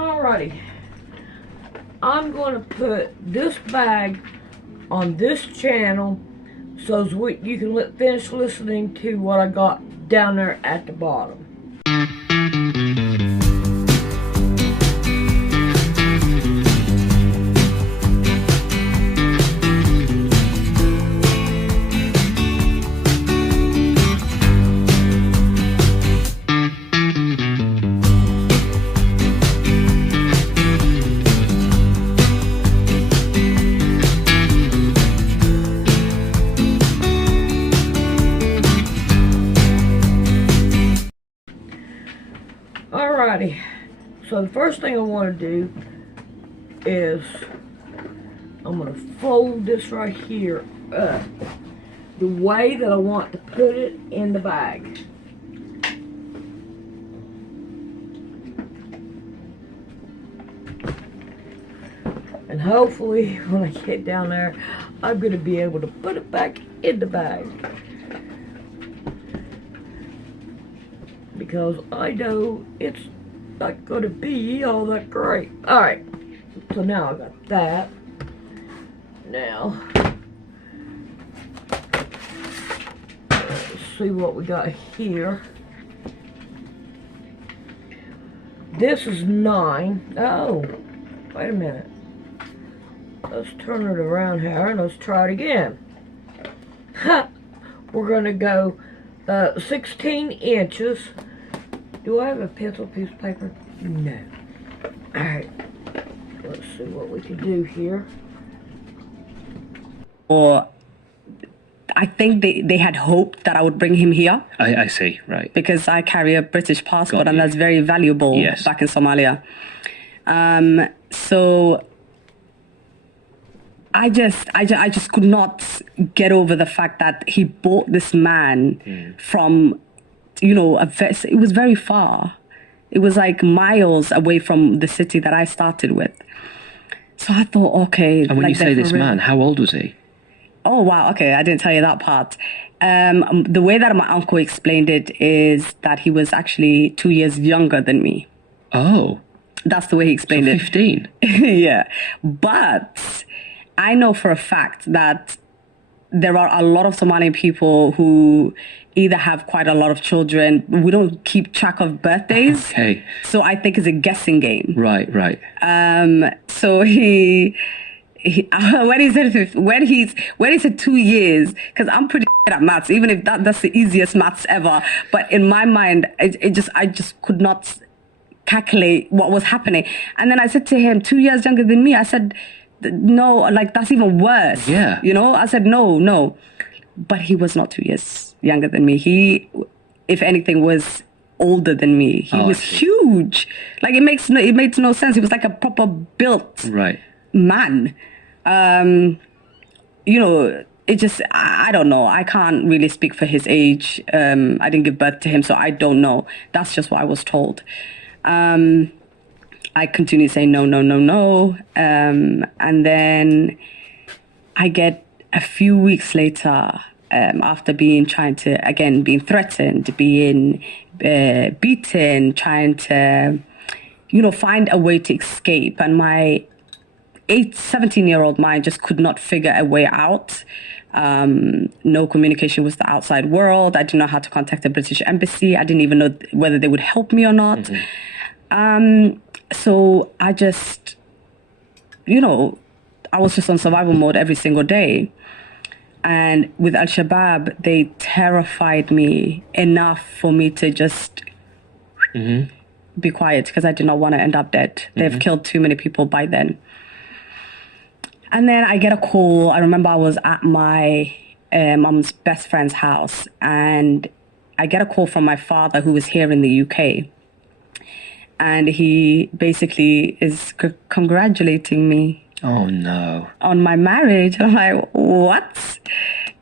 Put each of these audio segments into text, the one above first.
Alrighty. I'm going to put this bag on this channel so you can finish listening to what I got down there at the bottom. Alrighty, so the first thing I want to do is I'm going to fold this right here up the way that I want to put it in the bag. And hopefully when I get down there, I'm going to be able to put it back in the bag. Because I know it's not going to be all that great. Alright, so now I got that. Now, let's see what we got here. This is 9. Oh, wait a minute. Let's turn it around here and let's try it again. Ha! We're going to go 16 inches. Do I have a pencil piece of paper? No. Alright. Let's see what we can do here. Or I think they had hoped that I would bring him here. I see, right. Because I carry a British passport and that's very valuable back in Somalia. So I just could not get over the fact that he bought this man from, you know, it was very far. It was like miles away from the city that I started with. So I thought, okay. And when you say this man, how old was he? Oh, wow. Okay, I didn't tell you that part. The way that my uncle explained it is that he was actually 2 years younger than me. Oh. That's the way he explained it. 15? Yeah. But I know for a fact that there are a lot of Somalian people who either have quite a lot of children. We don't keep track of birthdays. Okay. So I think it's a guessing game. Right. So he when he said 2 years, because I'm pretty good at maths, even if that's the easiest maths ever. But in my mind, I just could not calculate what was happening. And then I said to him, 2 years younger than me. I said, no, like that's even worse. Yeah. You know, I said, no. But he was not 2 years younger than me. He, if anything, was older than me. He was huge. Like it makes no sense. He was like a proper built man. You know, it just, I don't know. I can't really speak for his age. I didn't give birth to him, so I don't know. That's just what I was told. I continue to say no. And then I get a few weeks later, after being threatened, being beaten, trying to, you know, find a way to escape. And my 17-year-old mind just could not figure a way out. No communication with the outside world. I didn't know how to contact the British embassy. I didn't even know whether they would help me or not. So I just, you know, I was just on survival mode every single day. And with Al-Shabaab, they terrified me enough for me to just be quiet because I did not want to end up dead. They've killed too many people by then. And then I get a call. I remember I was at my mom's best friend's house and I get a call from my father who was here in the UK. And he basically is congratulating me. Oh, no. On my marriage. I'm like, what?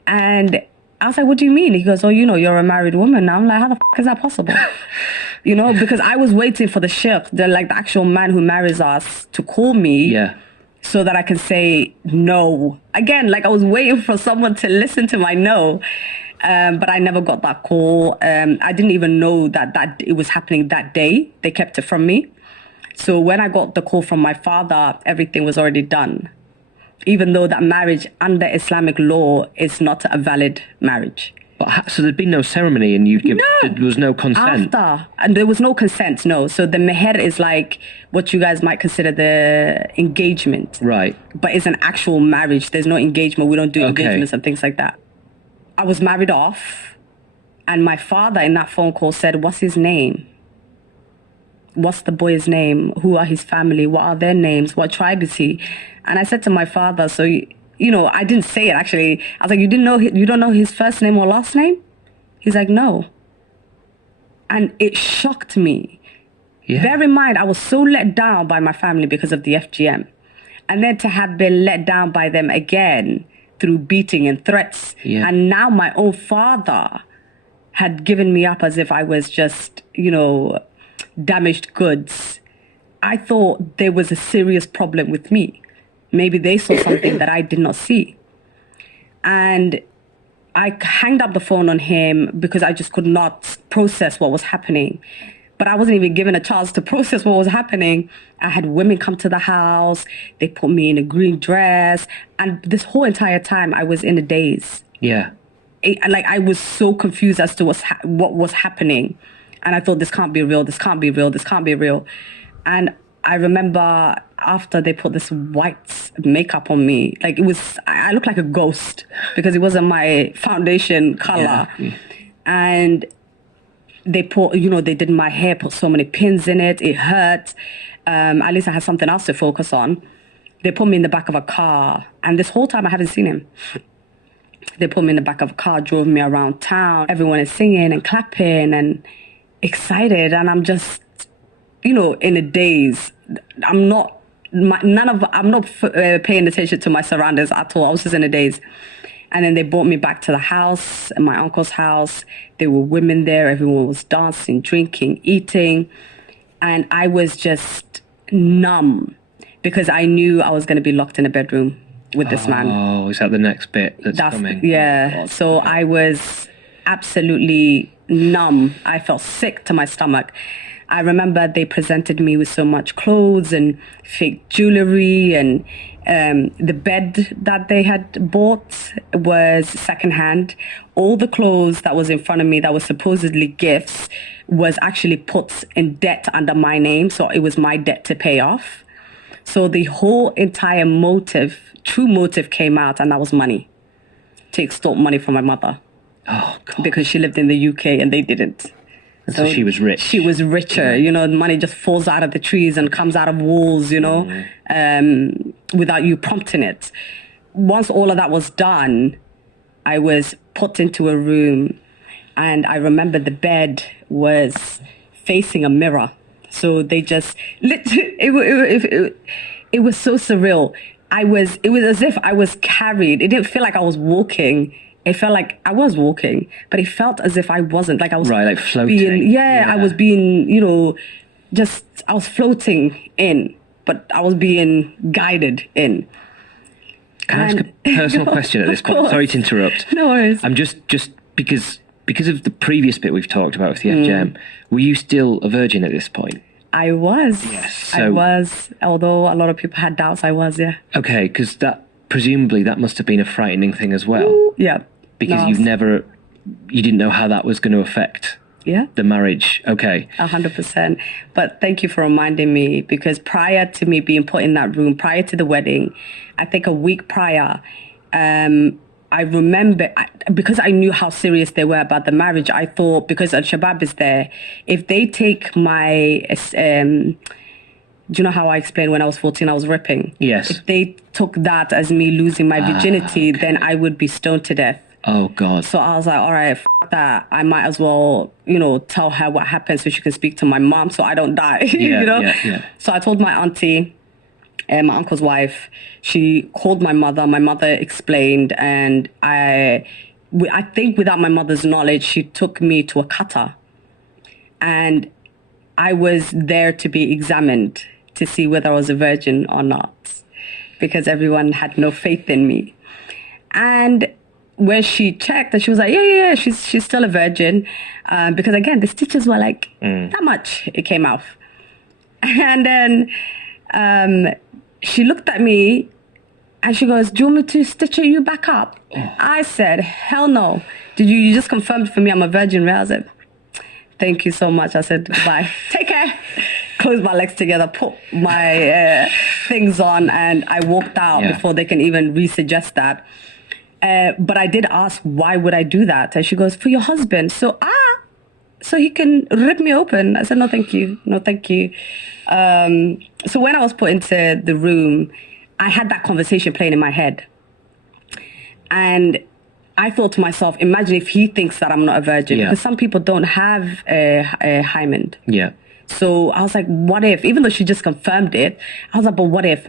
And I was like, what do you mean? He goes, oh, you know, you're a married woman now. I'm like, how the is that possible? You know, because I was waiting for the sheikh, the actual man who marries us, to call me. Yeah. So that I can say no. Again, like I was waiting for someone to listen to my no. But I never got that call. I didn't even know that it was happening that day. They kept it from me. So when I got the call from my father, everything was already done. Even though that marriage under Islamic law is not a valid marriage. But so there'd been no ceremony, and there was no consent. And there was no consent, no. So the meher is like what you guys might consider the engagement. Right. But it's an actual marriage. There's no engagement. We don't do Okay. engagements and things like that. I was married off, and my father in that phone call said, "What's his name? What's the boy's name? Who are his family? What are their names? What tribe is he?" And I said to my father, so you know, I didn't say it actually. I was like, you don't know his first name or last name? He's like, no. And it shocked me. Yeah. Bear in mind, I was so let down by my family because of the FGM. And then to have been let down by them again through beating and threats. Yeah. And now my own father had given me up as if I was just, you know, damaged goods. I thought there was a serious problem with me. Maybe they saw something that I did not see. And I hanged up the phone on him because I just could not process what was happening. But I wasn't even given a chance to process what was happening. I had women come to the house. They put me in a green dress. And this whole entire time, I was in a daze. Yeah. I was so confused as to what was happening. And I thought, this can't be real. This can't be real. This can't be real. And I remember after they put this white makeup on me, like I looked like a ghost because it wasn't my foundation color. Yeah. And they they did my hair, put so many pins in it. It hurt. At least I had something else to focus on. They put me in the back of a car. And this whole time I haven't seen him. They put me in the back of a car, drove me around town. Everyone is singing and clapping and excited. And I'm just, in a daze. I'm not paying attention to my surroundings at all. I was just in a daze. And then they brought me back to the house, my uncle's house. There were women there. Everyone was dancing, drinking, eating. And I was just numb because I knew I was going to be locked in a bedroom with this man. Oh, is that the next bit that's coming? Yeah. So I was absolutely numb. I felt sick to my stomach. I remember they presented me with so much clothes and fake jewelry, and the bed that they had bought was secondhand. All the clothes that was in front of me that was supposedly gifts was actually put in debt under my name. So it was my debt to pay off. So the whole entire true motive came out, and that was money, to extort money from my mother. Oh, God. Because she lived in the UK and they didn't. So she was rich. She was richer. Yeah. Money just falls out of the trees and comes out of walls, without you prompting it. Once all of that was done, I was put into a room, and I remember the bed was facing a mirror. So they just, it was so surreal. It was as if I was carried. It didn't feel like I was walking. It felt like I was walking, but it felt as if I wasn't. Like I was like floating. I was being, I was floating in, but I was being guided in. Can I ask a personal question at this point? Sorry to interrupt. No worries. I'm just because of the previous bit we've talked about with the FGM, were you still a virgin at this point? I was. Yes. I was. Although a lot of people had doubts, I was, yeah. Okay, because presumably that must have been a frightening thing as well. Yeah. Because you didn't know how that was going to affect the marriage. Okay. 100%. But thank you for reminding me, because prior to me being put in that room, prior to the wedding, I think a week prior, I remember, because I knew how serious they were about the marriage, I thought, because Al-Shabaab is there, if they take my, do you know how I explained when I was 14 I was ripping? Yes. If they took that as me losing my virginity, then I would be stoned to death. Oh, God. So I was like, all right, that. I might as well, tell her what happened so she can speak to my mom so I don't die, Yeah. So I told my auntie, my uncle's wife. She called my mother. My mother explained, and I think without my mother's knowledge, she took me to a kata. And I was there to be examined to see whether I was a virgin or not, because everyone had no faith in me. And when she checked, and she was like, yeah, she's still a virgin. Because again, the stitches were like that much, it came off. And then she looked at me and she goes, "Do you want me to stitch you back up?" I said, "Hell no. You just confirmed for me I'm a virgin?" I said, "Thank you so much." I said, "Goodbye. Take care." Closed my legs together, put my things on, and I walked out before they can even resuggest that. But I did ask, why would I do that? And she goes, "For your husband. So he can rip me open." I said, "No, thank you. No, thank you." So when I was put into the room, I had that conversation playing in my head. And I thought to myself, imagine if he thinks that I'm not a virgin, because some people don't have a hymen. Yeah. So I was like, what if, even though she just confirmed it, I was like, but what if?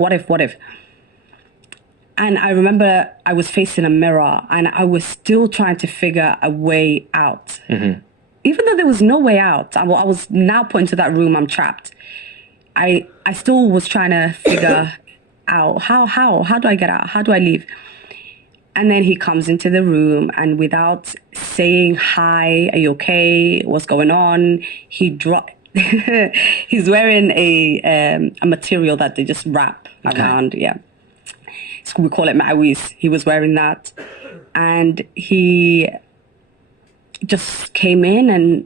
And I remember I was facing a mirror and I was still trying to figure a way out. Mm-hmm. Even though there was no way out, I was now put into that room, I'm trapped. I still was trying to figure out how do I get out? How do I leave? And then he comes into the room and without saying, "Hi, are you okay? What's going on?" He dropped. He's wearing a material that they just wrap around. Yeah. So we call it ma'awis. He was wearing that. And he just came in and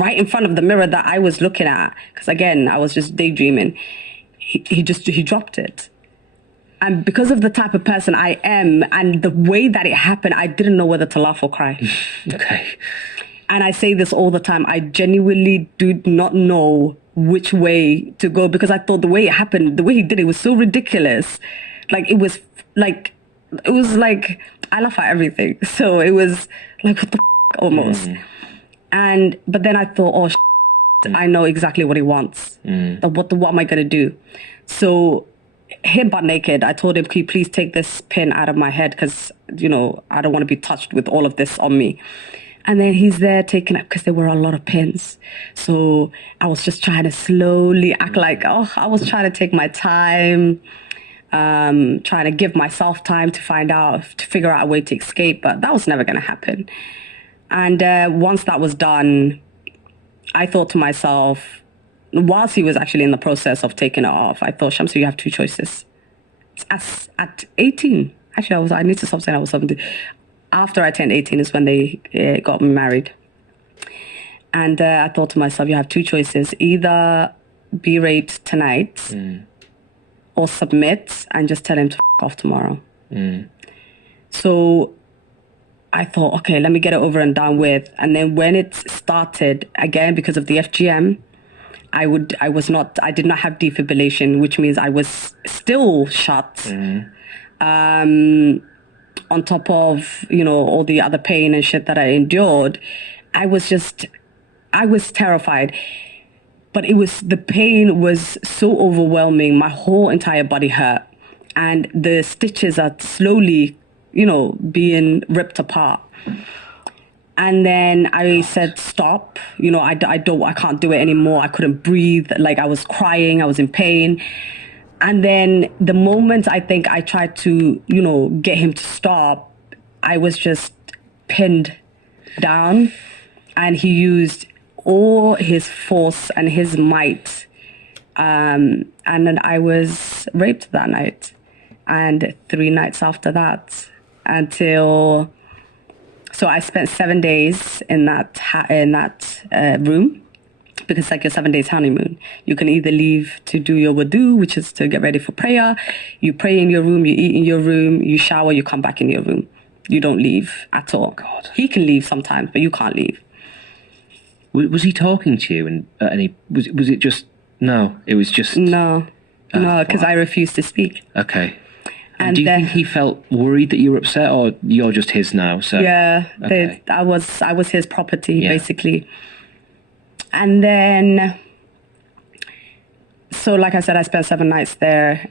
right in front of the mirror that I was looking at, because again, I was just daydreaming. He dropped it. And because of the type of person I am and the way that it happened, I didn't know whether to laugh or cry. Okay. And I say this all the time. I genuinely do not know which way to go, because I thought the way it happened, the way he did it was so ridiculous. It was like I laugh at everything. So it was like, what the almost. But then I thought, I know exactly what he wants. What am I going to do? So him butt naked, I told him, "Can you please take this pin out of my head? Because, I don't want to be touched with all of this on me." And then he's there taking it, because there were a lot of pins. So I was just trying to slowly act like, I was trying to take my time, trying to give myself time to figure out a way to escape. But that was never going to happen. And once that was done, I thought to myself, whilst he was actually in the process of taking it off, I thought, "Shamsu, you have two choices." At 18, actually, I need to stop saying I was 17. After I turned 18 is when they got me married. And I thought to myself, you have two choices. Either be raped tonight or submit and just tell him to f*** off tomorrow. So I thought, okay, let me get it over and done with. And then when it started, again, because of the FGM, I did not have defibrillation, which means I was still shot. On top of, all the other pain and shit that I endured, I was terrified. But the pain was so overwhelming. My whole entire body hurt. And the stitches are slowly, being ripped apart. And then I said, "Stop. I can't do it anymore." I couldn't breathe. I was crying. I was in pain. And then the moment I think I tried to, get him to stop, I was just pinned down, and he used all his force and his might. And then I was raped that night, and 3 nights after that, so I spent 7 days in that room. Because it's like your 7 days honeymoon. You can either leave to do your wudu, which is to get ready for prayer. You pray in your room, you eat in your room, you shower, you come back in your room. You don't leave at all. God. He can leave sometimes, but you can't leave. Was he talking to you? And was it just, no, it was just... No, because I refused to speak. Okay. And do you think he felt worried that you were upset, or you're just his now? So yeah, okay. I was his property, basically. And then, so like I said, I spent 7 nights there.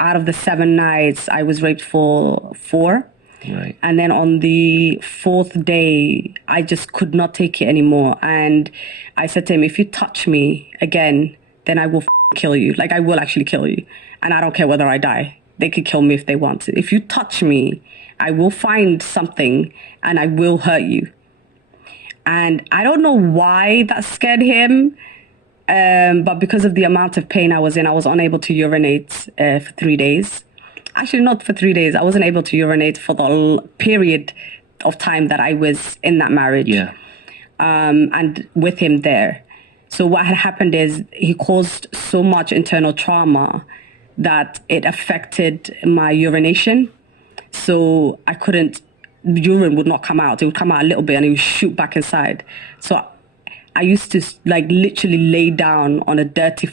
Out of the 7 nights, I was raped for 4. Right. And then on the 4th day, I just could not take it anymore. And I said to him, "If you touch me again, then I will kill you. I will actually kill you. And I don't care whether I die. They could kill me if they want to. If you touch me, I will find something and I will hurt you." And I don't know why that scared him, But because of the amount of pain I was in, I was unable to urinate for 3 days. Actually, not for 3 days. I wasn't able to urinate for the period of time that I was in that marriage. Yeah. And with him there. So what had happened is he caused so much internal trauma that it affected my urination. So I couldn't, urine would not come out. It would come out a little bit and it would shoot back inside. So I used to like literally lay down on a dirty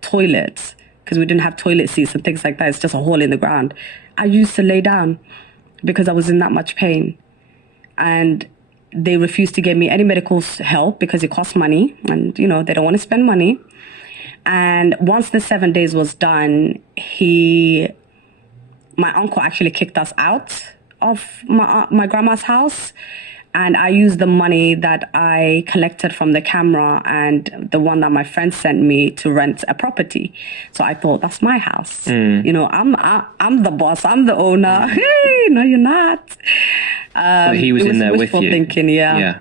toilet because we didn't have toilet seats and things like that. It's just a hole in the ground. I used to lay down because I was in that much pain. And they refused to give me any medical help because it costs money and, you know, they don't want to spend money. And once the 7 days was done, my uncle actually kicked us out of my grandma's house. And I used the money that I collected from the camera and the one that my friend sent me to rent a property. So I thought, that's my house. You know, I'm the boss. I'm the owner. Hey, no, you're not. But he was in there with you. Thinking, yeah. Yeah.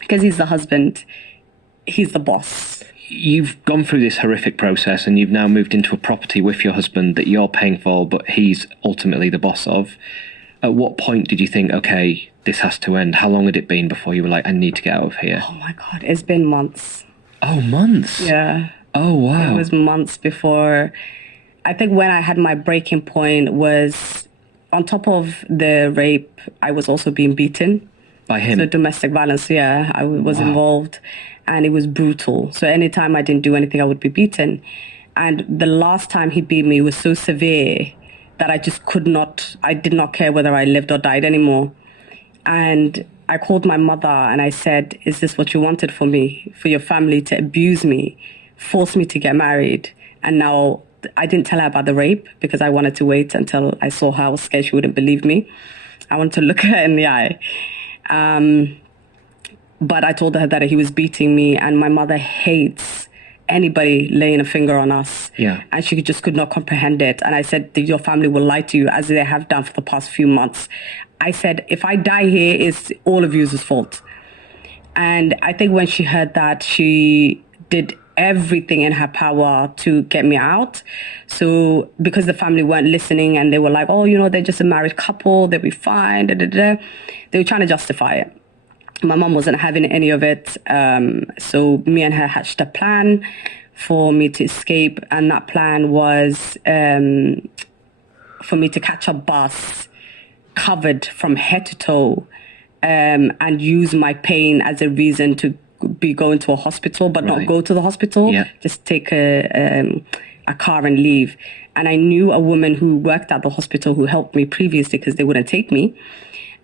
Because he's the husband. He's the boss. You've gone through this horrific process and you've now moved into a property with your husband that you're paying for, but he's ultimately the boss of. At what point did you think, okay, this has to end? How long had it been before you were like, I need to get out of here? Oh my God, it's been months. Oh, months? Yeah. Oh, wow. It was months before. I think when I had my breaking point was on top of the rape, I was also being beaten. By him? So domestic violence, yeah, I was involved and it was brutal. So anytime I didn't do anything, I would be beaten. And the last time he beat me was so severe that I just I did not care whether I lived or died anymore. And I called my mother and I said, is this what you wanted for me? For your family to abuse me, force me to get married? And now I didn't tell her about the rape because I wanted to wait until I saw her. I was scared she wouldn't believe me. I wanted to look her in the eye. But I told her that he was beating me and my mother hates anybody laying a finger on us. Yeah. And she just could not comprehend it. And I said, your family will lie to you as they have done for the past few months. I said, if I die here, it's all of you's fault. And I think when she heard that, she did everything in her power to get me out. So because the family weren't listening and they were like, oh, you know, they're just a married couple, they'll be fine, they were trying to justify it. My mom wasn't having any of it. So me and her hatched a plan for me to escape. And that plan was for me to catch a bus covered from head to toe and use my pain as a reason to be going to a hospital, but not go to the hospital. Yeah. Just take a car and leave. And I knew a woman who worked at the hospital who helped me previously because they wouldn't take me.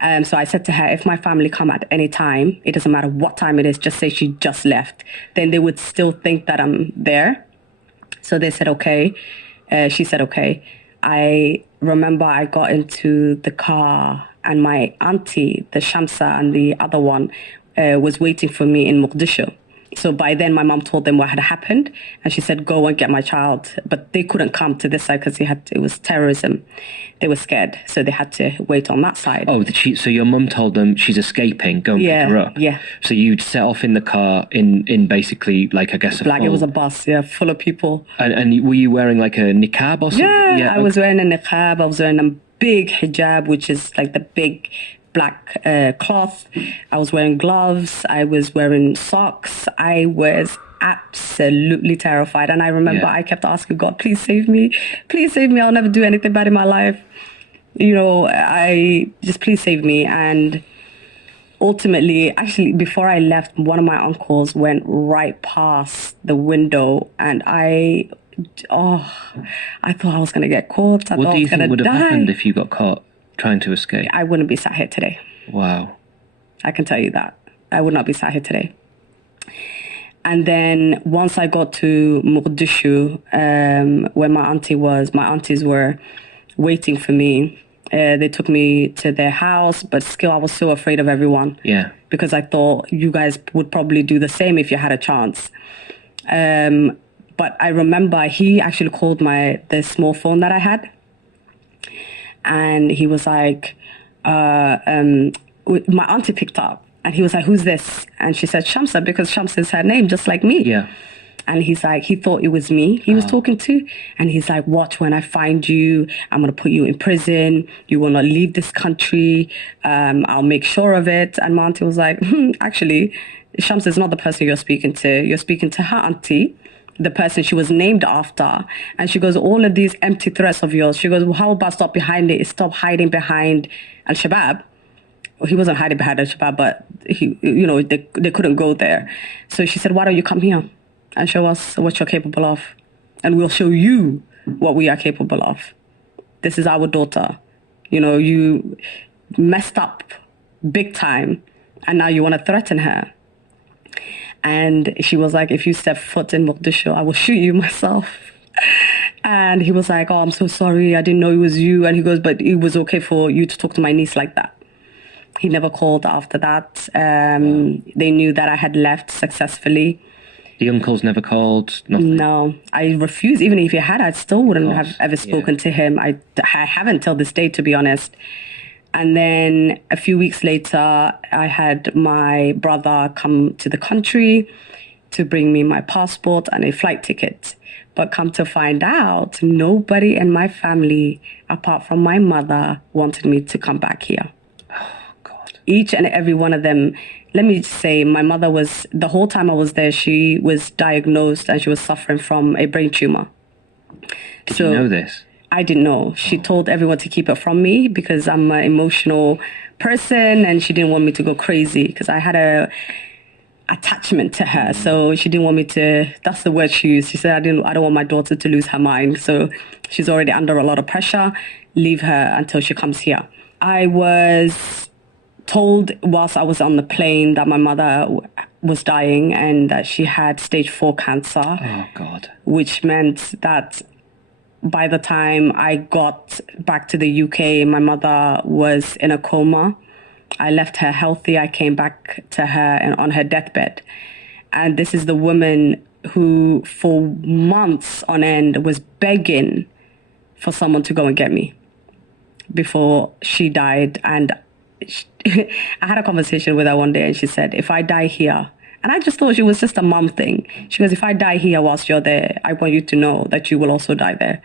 So I said to her, if my family come at any time, it doesn't matter what time it is, just say she just left. Then they would still think that I'm there. So they said, okay. She said, okay. I remember I got into the car and my auntie, the Shamsa, and the other one was waiting for me in Mogadishu. So by then, my mom told them what had happened, and she said, go and get my child. But they couldn't come to this side because it was terrorism. They were scared, so they had to wait on that side. Oh, so your mum told them she's escaping, go and pick her up? Yeah. So you'd set off in the car in basically, like, I guess, it was a bus, yeah, full of people. And were you wearing, like, a niqab or something? Yeah, I was wearing a niqab. I was wearing a big hijab, which is like the big black cloth. I was wearing gloves. I was wearing socks. I was absolutely terrified. And I remember I kept asking God, please save me. Please save me. I'll never do anything bad in my life. You know, please save me. And ultimately, actually, before I left, one of my uncles went right past the window and I thought I was going to get caught. What do you think would have happened if you got caught trying to escape? I wouldn't be sat here today. Wow. I can tell you that. I would not be sat here today. And then once I got to Mogadishu, where my aunties were waiting for me. They took me to their house, but still I was so afraid of everyone. Yeah. Because I thought you guys would probably do the same if you had a chance. But I remember he actually called the small phone that I had. And he was like, my auntie picked up and he was like, who's this? And she said, Shamsa, because Shamsa is her name, just like me. Yeah. And he's like, he thought it was me he was talking to. And he's like, watch, when I find you, I'm going to put you in prison. You will not leave this country. I'll make sure of it. And my auntie was like, actually, Shams is not the person you're speaking to. You're speaking to her auntie, the person she was named after. And she goes, all of these empty threats of yours. She goes, well, how about stop hiding behind Al-Shabaab? Well, he wasn't hiding behind Al-Shabaab, but they couldn't go there. So she said, why don't you come here and show us what you're capable of? And we'll show you what we are capable of. This is our daughter. You messed up big time, and now you want to threaten her. And she was like, if you step foot in Mogadishu, I will shoot you myself. And he was like, oh, I'm so sorry. I didn't know it was you. And he goes, but it was okay for you to talk to my niece like that. He never called after that. They knew that I had left successfully. The uncles never called? Nothing? No. I refused. Even if he had, I still wouldn't have ever spoken to him. I haven't till this day, to be honest. And then a few weeks later, I had my brother come to the country to bring me my passport and a flight ticket. But come to find out, nobody in my family, apart from my mother, wanted me to come back here. Each and every one of them. Let me say, my mother was, the whole time I was there, she was diagnosed and she was suffering from a brain tumor. Did you know this? I didn't know. She told everyone to keep it from me because I'm an emotional person, and she didn't want me to go crazy because I had a attachment to her. So she didn't want me to, that's the word she used. She said, I don't want my daughter to lose her mind. So she's already under a lot of pressure. Leave her until she comes here. I was told whilst I was on the plane that my mother was dying and that she had stage 4 cancer. Oh, God. Which meant that by the time I got back to the UK, my mother was in a coma. I left her healthy. I came back to her and on her deathbed. And this is the woman who, for months on end, was begging for someone to go and get me before she died. And I had a conversation with her one day, and she said, if I die here, and I just thought it was just a mom thing. She goes, if I die here whilst you're there, I want you to know that you will also die there.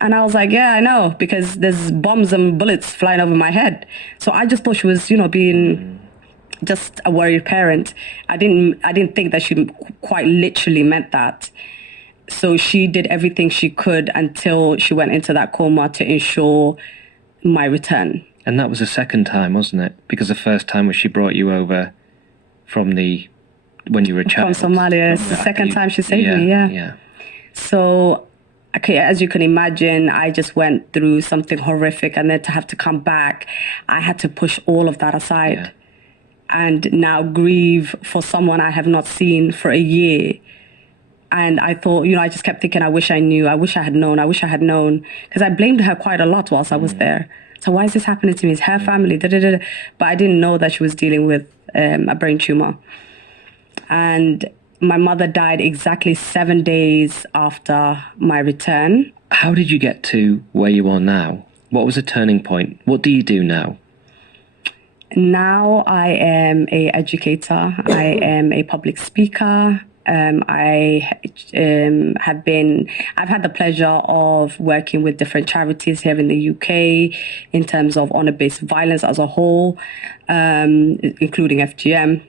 And I was like, yeah, I know, because there's bombs and bullets flying over my head. So I just thought she was, being just a worried parent. I didn't think that she quite literally meant that. So she did everything she could until she went into that coma to ensure my return. And that was the second time, wasn't it? Because the first time was she brought you over when you were a child. From Somalia. It's the second time she saved me, yeah. So, okay, as you can imagine, I just went through something horrific, and then to have to come back, I had to push all of that aside and now grieve for someone I have not seen for a year. And I thought, I just kept thinking, I wish I knew, I wish I had known, because I blamed her quite a lot whilst I was there. So why is this happening to me? It's her family, But I didn't know that she was dealing with a brain tumor. And my mother died exactly 7 days after my return. How did you get to where you are now? What was the turning point? What do you do now? Now I am an educator. I am a public speaker. I've had the pleasure of working with different charities here in the UK in terms of honor-based violence as a whole, including FGM.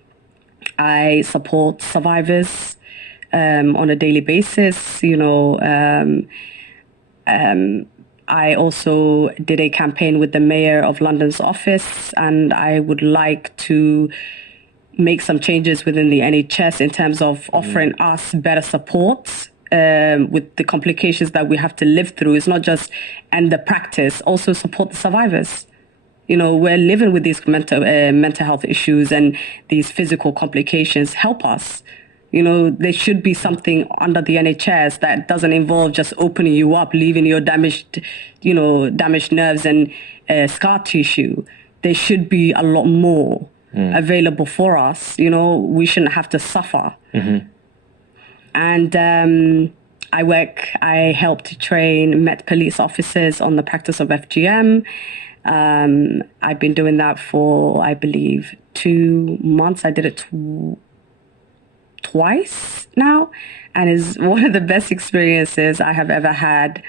I support survivors on a daily basis. I also did a campaign with the Mayor of London's office, and I would like to make some changes within the NHS in terms of offering us better support with the complications that we have to live through. It's not just end the practice, also support the survivors. We're living with these mental health issues and these physical complications. Help us. There should be something under the NHS that doesn't involve just opening you up, leaving your damaged nerves and scar tissue. There should be a lot more available for us. We shouldn't have to suffer. Mm-hmm. And I helped train Met police officers on the practice of FGM. I've been doing that for, I believe, 2 months. I did it twice. now, and is one of the best experiences I have ever had.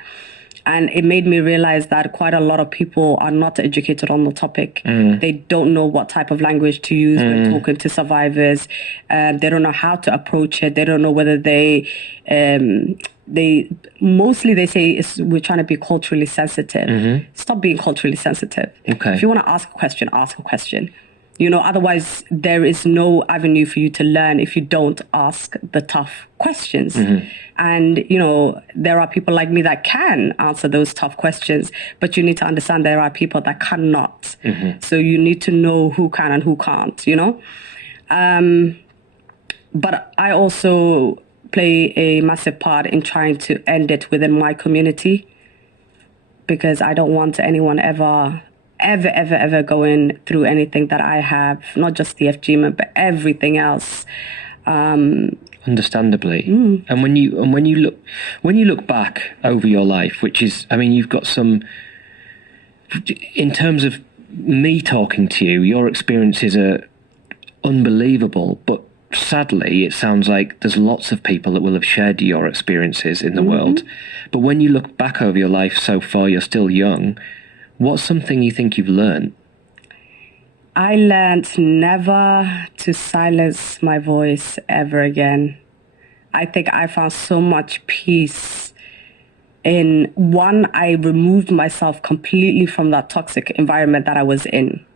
And it made me realize that quite a lot of people are not educated on the topic. They don't know what type of language to use when talking to survivors. They don't know how to approach it. They don't know whether they mostly they say we're trying to be culturally sensitive. Stop being culturally sensitive. Okay. If you want to ask a question, ask a question. You know, otherwise there is no avenue for you to learn if you don't ask the tough questions. And, you know, there are people like me that can answer those tough questions, but you need to understand there are people that cannot. So you need to know who can and who can't, you know. But I also play a massive part in trying to end it within my community, because I don't want anyone ever going through anything that I have, not just the FGM, but everything else. Understandably. And when you look back over your life, which is, I mean, you've got some, in terms of me talking to you, your experiences are unbelievable, but sadly it sounds like there's lots of people that will have shared your experiences in the world. But when you look back over your life so far, you're still young. What's something you think you've learned? I learned never to silence my voice ever again. I think I found so much peace in, one, I removed myself completely from that toxic environment that I was in,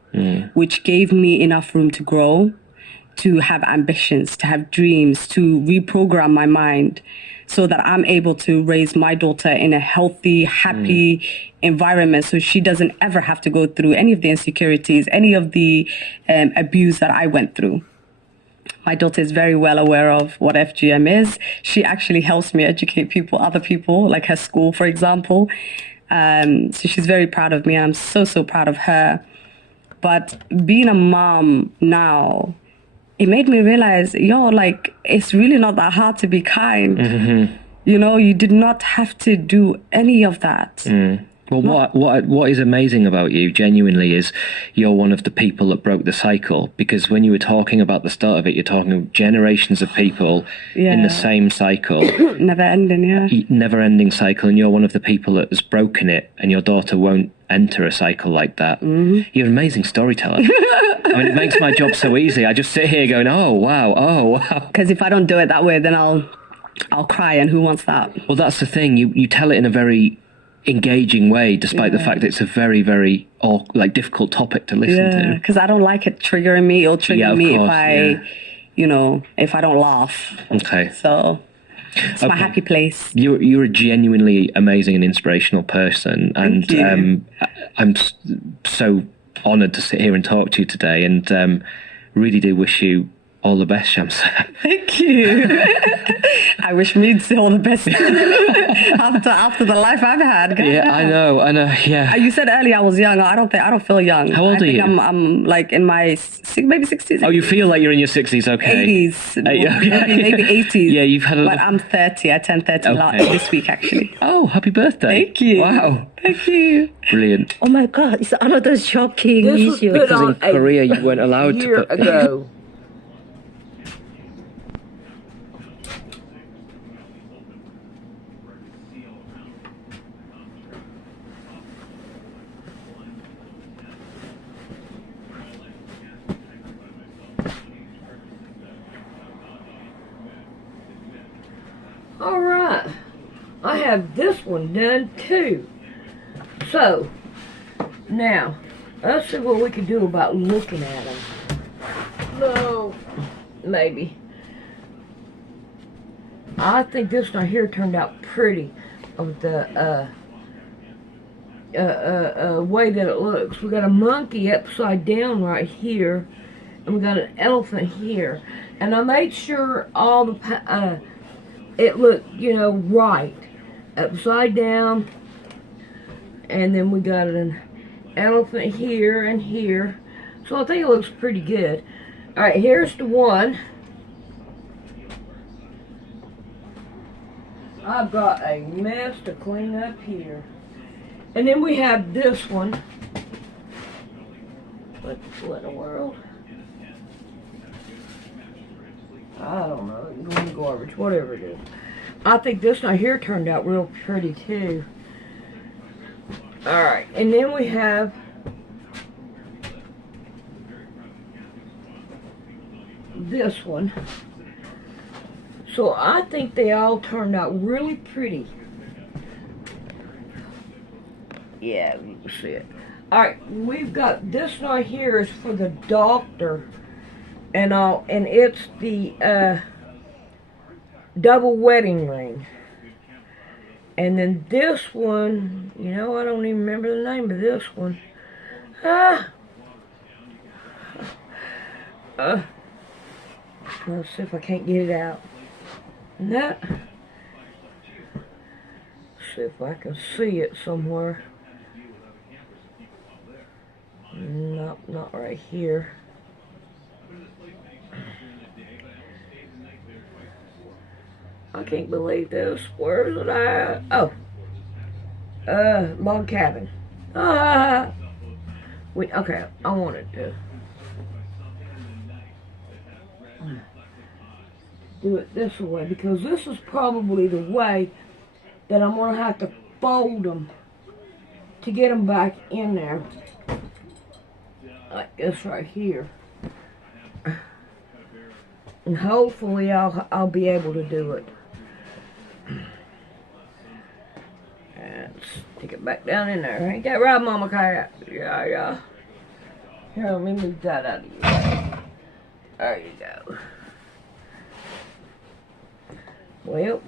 which gave me enough room to grow, to have ambitions, to have dreams, to reprogram my mind, so that I'm able to raise my daughter in a healthy, happy environment, so she doesn't ever have to go through any of the insecurities, any of the abuse that I went through. My daughter is very well aware of what FGM is. She actually helps me educate other people, like her school, for example. So she's very proud of me, and I'm so proud of her. But being a mom now, it made me realize, like, it's really not that hard to be kind. You know, you did not have to do any of that. Well, what is amazing about you, genuinely, is you're one of the people that broke the cycle. Because when you were talking about the start of it, you're talking generations of people in the same cycle. Never ending, Never ending cycle. And you're one of the people that has broken it, and your daughter won't enter a cycle like that. You're an amazing storyteller. I mean, it makes my job so easy. I just sit here going, oh, wow. Because if I don't do it that way, then I'll cry, and who wants that? Well, that's the thing. You tell it in a very engaging way, despite the fact that it's a very, very difficult topic to listen to. Because I don't like it triggering me. It'll trigger me course, if I don't laugh. Okay. So it's my happy place. You're a genuinely amazing and inspirational person, and I'm so honoured to sit here and talk to you today, and really do wish you all the best, Shamsa. Thank you. I wish me all the best after the life I've had. Yeah, I know. Yeah. You said earlier I was young. I don't feel young. How old are you? I'm like in my maybe 60s. Oh, you feel like you're in your 60s? Okay. 80s. Maybe 80s. Yeah, you've had a. But I'm 30. I turned 30 this week, actually. Oh, happy birthday! Thank you. Wow. Thank you. Brilliant. Oh my God! It's another shocking This was issue. put Because in on Korea you weren't allowed a year to put. ago. All right, I have this one done too. So now let's see what we can do about looking at them. No, maybe. I think this one here turned out pretty of the way that it looks. We got a monkey upside down right here, and we got an elephant here. And I made sure all the it looked, right, upside down. And then we got an elephant here and here. So I think it looks pretty good. All right, here's the one. I've got a mess to clean up here. And then we have this one. What in the world? I don't know, you go in the garbage, whatever it is. I think this one here turned out real pretty too. Alright, and then we have this one. So I think they all turned out really pretty. Yeah, you can see it. Alright, we've got this one right here is for the doctor and all, and it's the double wedding ring. And then this one, you know, I don't even remember the name of this one. Let's see if I can't get it out. That. See if I can see it somewhere. Nope, not right here. I can't believe this. Where is it at? Oh. Log cabin. Wait, okay, I wanted to do it this way because this is probably the way that I'm going to have to fold them to get them back in there. Like this right here. And hopefully I'll be able to do it. Let's stick it back down in there. Ain't that right, Mama Cat? Yeah. Here, let me move that out of your way. There you go. Well.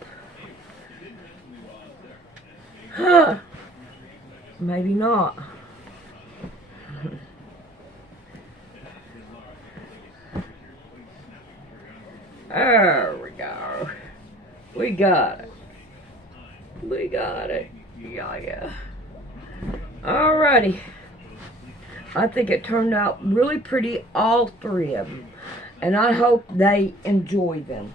Huh. Maybe not. There we go. We got it. We got it. Yeah. Alrighty. I think it turned out really pretty, all three of them. And I hope they enjoy them.